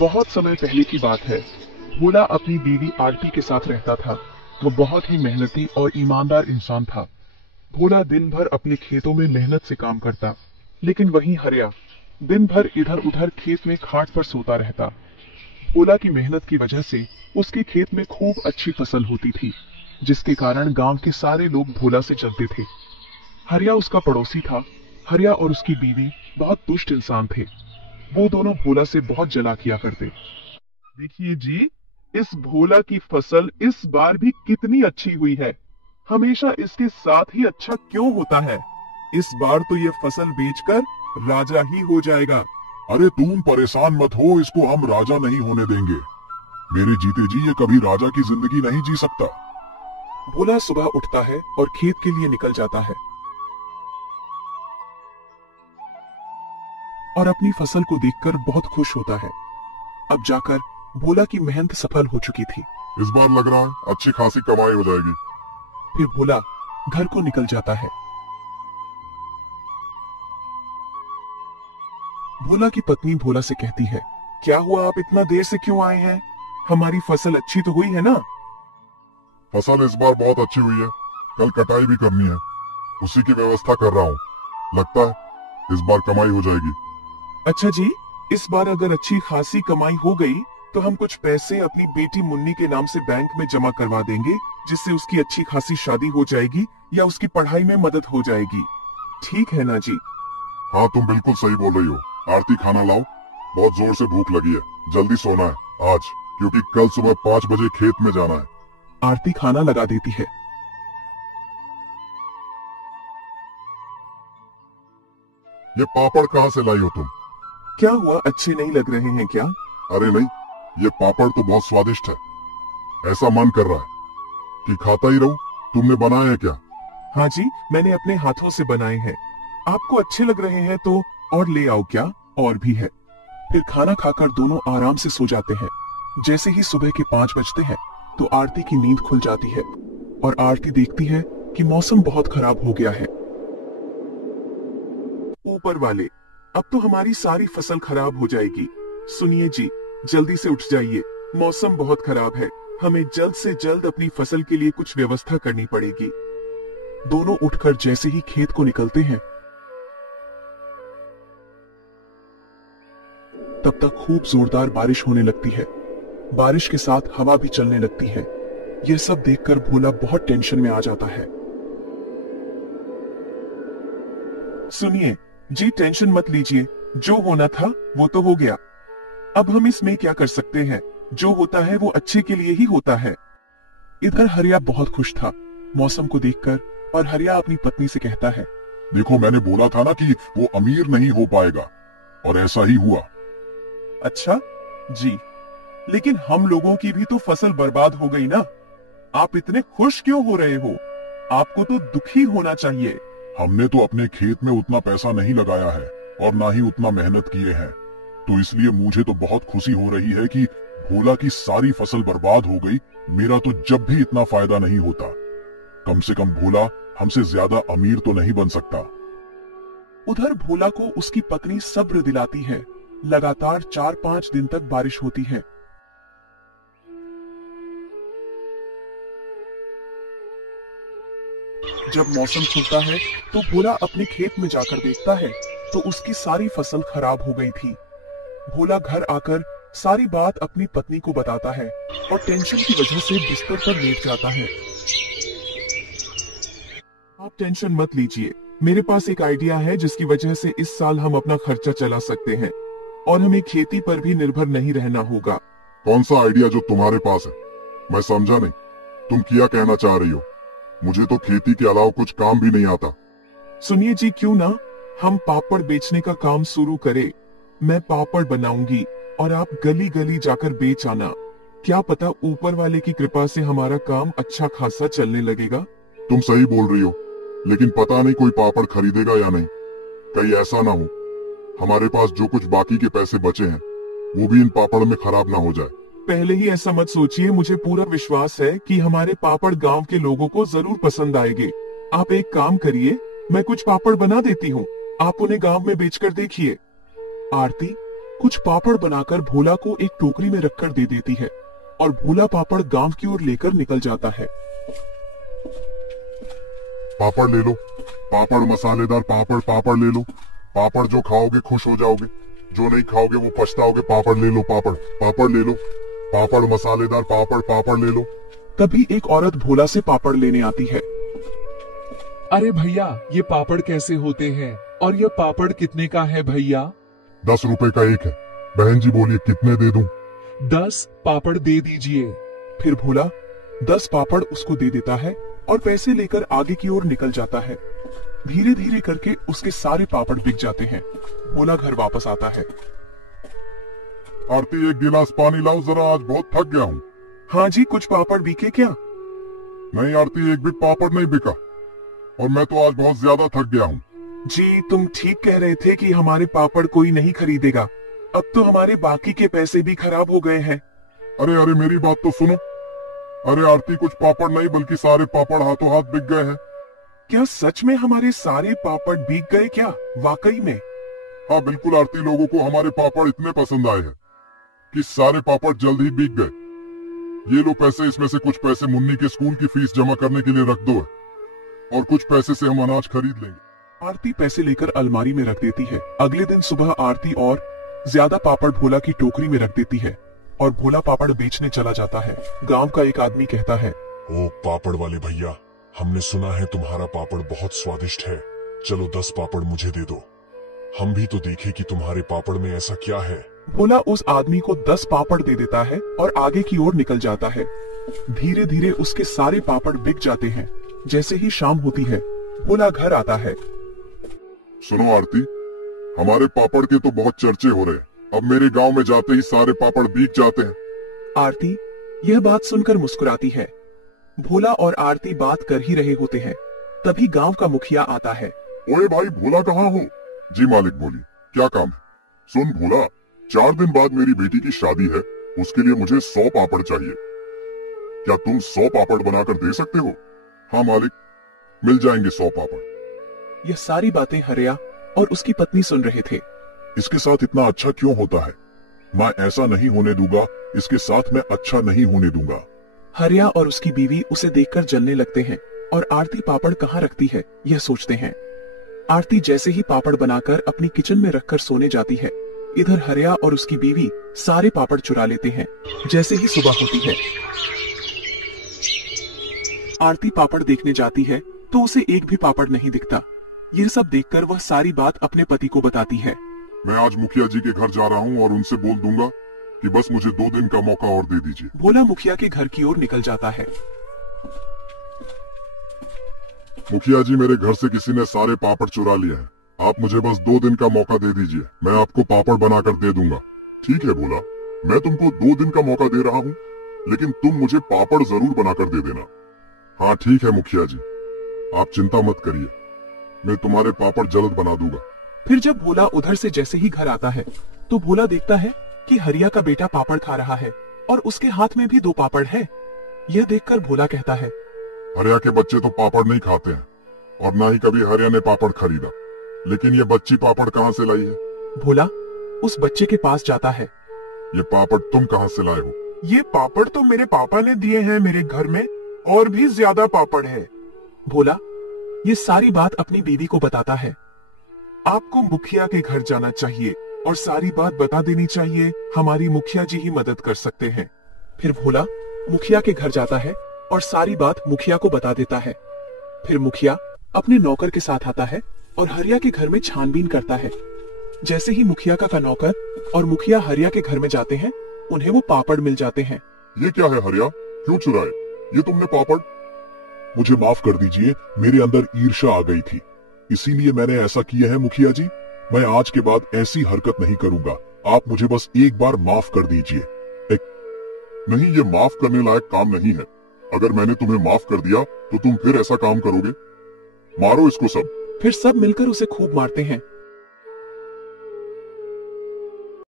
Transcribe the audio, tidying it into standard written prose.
बहुत समय पहले की बात है। भोला अपनी बीवी आरती के साथ रहता था। वो बहुत ही मेहनती और ईमानदार इंसान था। भोला दिन भर अपने खेतों में मेहनत से काम करता, लेकिन वहीं हरिया दिन भर इधर उधर खेत में खाट पर सोता रहता। भोला की मेहनत की वजह से उसके खेत में खूब अच्छी फसल होती थी, जिसके कारण गांव के सारे लोग भोला से चलते थे। हरिया उसका पड़ोसी था। हरिया और उसकी बीवी बहुत दुष्ट इंसान थे। वो दोनों भोला से बहुत जला किया करते। देखिए जी, इस भोला की फसल इस बार भी कितनी अच्छी हुई है। हमेशा इसके साथ ही अच्छा क्यों होता है? इस बार तो ये फसल बेचकर राजा ही हो जाएगा। अरे तुम परेशान मत हो, इसको हम राजा नहीं होने देंगे। मेरे जीते जी ये कभी राजा की जिंदगी नहीं जी सकता। भोला सुबह उठता है और खेत के लिए निकल जाता है और अपनी फसल को देखकर बहुत खुश होता है। अब जाकर भोला की मेहनत सफल हो चुकी थी। इस बार लग रहा है अच्छी खासी कमाई हो जाएगी। फिर भोला घर को निकल जाता है। भोला की पत्नी भोला से कहती है, क्या हुआ, आप इतना देर से क्यों आए हैं? हमारी फसल अच्छी तो हुई है ना? फसल इस बार बहुत अच्छी हुई है, कल कटाई भी करनी है, उसी की व्यवस्था कर रहा हूँ। लगता है इस बार कमाई हो जाएगी। अच्छा जी, इस बार अगर अच्छी खासी कमाई हो गई तो हम कुछ पैसे अपनी बेटी मुन्नी के नाम से बैंक में जमा करवा देंगे, जिससे उसकी अच्छी खासी शादी हो जाएगी या उसकी पढ़ाई में मदद हो जाएगी। ठीक है ना जी? हाँ, तुम बिल्कुल सही बोल रही हो। आरती, खाना लाओ, बहुत जोर से भूख लगी है। जल्दी सोना है आज, क्योंकि कल सुबह 5 बजे खेत में जाना है। आरती खाना लगा देती है। ये पापड़ कहाँ से लाई हो तुम? क्या हुआ, अच्छे नहीं लग रहे हैं क्या? अरे नहीं, ये पापड़ तो बहुत स्वादिष्ट है। ऐसा मन कर रहा है कि खाता ही रहूं। तुमने बनाए हैं क्या? हाँ जी, मैंने अपने हाथों से बनाए हैं। आपको अच्छे लग रहे हैं तो और ले आओ क्या? और भी है। फिर खाना खाकर दोनों आराम से सो जाते हैं। जैसे ही सुबह के 5 बजते हैं तो आरती की नींद खुल जाती है और आरती देखती है कि मौसम बहुत खराब हो गया है। ऊपर वाले, अब तो हमारी सारी फसल खराब हो जाएगी। सुनिए जी, जल्दी से उठ जाइए, मौसम बहुत खराब है। हमें जल्द से जल्द अपनी फसल के लिए कुछ व्यवस्था करनी पड़ेगी। दोनों उठकर जैसे ही खेत को निकलते हैं, तब तक खूब जोरदार बारिश होने लगती है। बारिश के साथ हवा भी चलने लगती है। यह सब देखकर भोला बहुत टेंशन में आ जाता है। सुनिए जी, टेंशन मत लीजिए, जो होना था वो तो हो गया। अब हम इसमें क्या कर सकते हैं? जो होता है वो अच्छे के लिए ही होता है। इधर हरिया बहुत खुश था मौसम को देखकर, और हरिया अपनी पत्नी से कहता है, देखो, मैंने बोला था ना कि वो अमीर नहीं हो पाएगा, और ऐसा ही हुआ। अच्छा जी, लेकिन हम लोगों की भी तो फसल बर्बाद हो गई ना। आप इतने खुश क्यों हो रहे हो? आपको तो दुखी होना चाहिए। हमने तो अपने खेत में उतना पैसा नहीं लगाया है और ना ही उतना मेहनत किए हैं, तो इसलिए मुझे तो बहुत खुशी हो रही है कि भोला की सारी फसल बर्बाद हो गई। मेरा तो जब भी इतना फायदा नहीं होता। कम से कम भोला हमसे ज्यादा अमीर तो नहीं बन सकता। उधर भोला को उसकी पत्नी सब्र दिलाती है। लगातार 4-5 दिन तक बारिश होती है। जब मौसम खुलता है तो भोला अपने खेत में जाकर देखता है तो उसकी सारी फसल खराब हो गई थी। भोला घर आकर सारी बात अपनी पत्नी को बताता है और टेंशन की वजह से बिस्तर पर लेट जाता है। आप टेंशन मत लीजिए, मेरे पास एक आइडिया है जिसकी वजह से इस साल हम अपना खर्चा चला सकते हैं और हमें खेती पर भी निर्भर नहीं रहना होगा। कौन सा आइडिया जो तुम्हारे पास है? मैं समझा नहीं, तुम क्या कहना चाह रही हो? मुझे तो खेती के अलावा कुछ काम भी नहीं आता। सुनिए जी, क्यों ना हम पापड़ बेचने का काम शुरू करें। मैं पापड़ बनाऊंगी और आप गली गली जाकर बेच आना। क्या पता ऊपर वाले की कृपा से हमारा काम अच्छा खासा चलने लगेगा। तुम सही बोल रही हो, लेकिन पता नहीं कोई पापड़ खरीदेगा या नहीं। कहीं ऐसा ना हो हमारे पास जो कुछ बाकी के पैसे बचे हैं वो भी इन पापड़ में खराब ना हो जाए। पहले ही ऐसा मत सोचिए, मुझे पूरा विश्वास है कि हमारे पापड़ गांव के लोगों को जरूर पसंद आएंगे। आप एक काम करिए, मैं कुछ पापड़ बना देती हूँ, आप उन्हें गांव में बेचकर देखिए। आरती कुछ पापड़ बनाकर भोला को एक टोकरी में रखकर दे देती है और भोला पापड़ गांव की ओर लेकर निकल जाता है। पापड़ ले लो, पापड़ मसालेदार पापड़, पापड़ ले लो। पापड़ जो खाओगे खुश हो जाओगे, जो नहीं खाओगे वो पछताओगे। पापड़ ले लो, पापड़, पापड़ ले लो। पापड़ मसालेदार पापड़, पापड़ ले लो। तभी एक औरत भोला से पापड़ लेने आती है। अरे भैया, ये पापड़ कैसे होते हैं और ये पापड़ कितने का है भैया? 10 रुपए का एक है। बहन जी बोलिए कितने दे दूं? 10 पापड़ दे दीजिए। फिर भोला 10 पापड़ उसको दे देता है और पैसे लेकर आगे की ओर निकल जाता है। धीरे धीरे करके उसके सारे पापड़ बिक जाते हैं। भोला घर वापस आता है। आरती एक गिलास पानी लाओ जरा, आज बहुत थक गया हूँ। हाँ जी, कुछ पापड़ बिके क्या? नहीं आरती, एक भी पापड़ नहीं बिका और मैं तो आज बहुत ज्यादा थक गया हूँ। जी, तुम ठीक कह रहे थे कि हमारे पापड़ कोई नहीं खरीदेगा। अब तो हमारे बाकी के पैसे भी खराब हो गए हैं। अरे अरे मेरी बात तो सुनो। अरे आरती, कुछ पापड़ नहीं बल्कि सारे पापड़ हाथों हाथ बिक गए हैं। क्या सच में हमारे सारे पापड़ बिक गए क्या? वाकई में? हाँ बिल्कुल आरती, लोगों को हमारे पापड़ इतने पसंद आए हैं कि सारे पापड़ जल्द ही बिक गए। ये लो पैसे, इसमें से कुछ पैसे मुन्नी के स्कूल की फीस जमा करने के लिए रख दो और कुछ पैसे से हम अनाज खरीद लेंगे। आरती पैसे लेकर अलमारी में रख देती है। अगले दिन सुबह आरती और ज्यादा पापड़ भोला की टोकरी में रख देती है और भोला पापड़ बेचने चला जाता है। गांव का एक आदमी कहता है, ओ पापड़ वाले भैया, हमने सुना है तुम्हारा पापड़ बहुत स्वादिष्ट है। चलो 10 पापड़ मुझे दे दो, हम भी तो देखें कि तुम्हारे पापड़ में ऐसा क्या है। भोला उस आदमी को 10 पापड़ दे देता है और आगे की ओर निकल जाता है। धीरे धीरे उसके सारे पापड़ बिक जाते हैं। जैसे ही शाम होती है, भोला घर आता है। सुनो आरती, हमारे पापड़ के तो बहुत चर्चे हो रहे हैं। अब मेरे गांव में जाते ही सारे पापड़ बिक जाते हैं। आरती यह बात सुनकर मुस्कुराती है। भोला और आरती बात कर ही रहे होते हैं, तभी गांव का मुखिया आता है। ओए भाई, भोला कहाँ हो? जी मालिक बोलिए, क्या काम है? सुन भोला, 4 दिन बाद मेरी बेटी की शादी है, उसके लिए मुझे 100 पापड़ चाहिए। क्या तुम 100 पापड़ बनाकर दे सकते हो? हाँ मालिक, मिल जाएंगे 100 पापड़। यह सारी बातें हरिया और उसकी पत्नी सुन रहे थे। इसके साथ इतना अच्छा क्यों होता है? मैं ऐसा नहीं होने दूंगा, इसके साथ मैं अच्छा नहीं होने दूंगा। हरिया और उसकी बीवी उसे देखकर जलने लगते हैं और आरती पापड़ कहाँ रखती है यह सोचते हैं। आरती जैसे ही पापड़ बनाकर अपनी किचन में रखकर सोने जाती है, इधर हरिया और उसकी बीवी सारे पापड़ चुरा लेते हैं। जैसे ही सुबह होती है, आरती पापड़ देखने जाती है तो उसे एक भी पापड़ नहीं दिखता। यह सब देखकर वह सारी बात अपने पति को बताती है। मैं आज मुखिया जी के घर जा रहा हूँ और उनसे बोल दूंगा कि बस मुझे 2 दिन का मौका और दे दीजिए। भोला मुखिया के घर की ओर निकल जाता है। मुखिया जी, मेरे घर से किसी ने सारे पापड़ चुरा लिए हैं। आप मुझे बस 2 दिन का मौका दे दीजिए, मैं आपको पापड़ बनाकर दे दूंगा। ठीक है भोला, मैं तुमको 2 दिन का मौका दे रहा हूँ, लेकिन तुम मुझे पापड़ जरूर बनाकर दे देना। हाँ ठीक है मुखिया जी, आप चिंता मत करिए, मैं तुम्हारे पापड़ जल्द बना दूंगा। फिर जब भोला उधर से जैसे ही घर आता है तो भोला देखता है कि हरिया का बेटा पापड़ खा रहा है और उसके हाथ में भी 2 पापड़ है। यह देखकर भोला कहता है, हरिया के बच्चे तो पापड़ नहीं खाते हैं और ना ही कभी हरिया ने पापड़ खरीदा, लेकिन ये बच्ची पापड़ कहाँ से लाई है? भोला उस बच्चे के पास जाता है। ये पापड़ तुम कहाँ से लाए हो? ये पापड़ तो मेरे पापा ने दिए हैं, मेरे घर में और भी ज्यादा पापड़ है। भोला ये सारी बात अपनी बीवी को बताता है। आपको मुखिया के घर जाना चाहिए और सारी बात बता देनी चाहिए, हमारी मुखिया जी ही मदद कर सकते हैं। फिर भोला मुखिया के घर जाता है और सारी बात मुखिया को बता देता है। फिर मुखिया अपने नौकर के साथ आता है और हरिया के घर में छानबीन करता है। जैसे ही मुखिया का नौकर और मुखिया हरिया के घर में जाते हैं, उन्हें वो पापड़ मिल जाते हैं। ये क्या है हरिया, क्यों चुराए ये तुमने पापड़? मुझे माफ कर दीजिए, मेरे अंदर ईर्ष्या आ गई थी, इसीलिए मैंने ऐसा किया है मुखिया जी। मैं आज के बाद ऐसी हरकत नहीं करूंगा, आप मुझे बस एक बार माफ कर दीजिए। नहीं, ये माफ करने लायक काम नहीं है। अगर मैंने तुम्हें माफ कर दिया तो तुम फिर ऐसा काम करोगे? मारो इसको सब। फिर सब मिलकर उसे खूब मारते हैं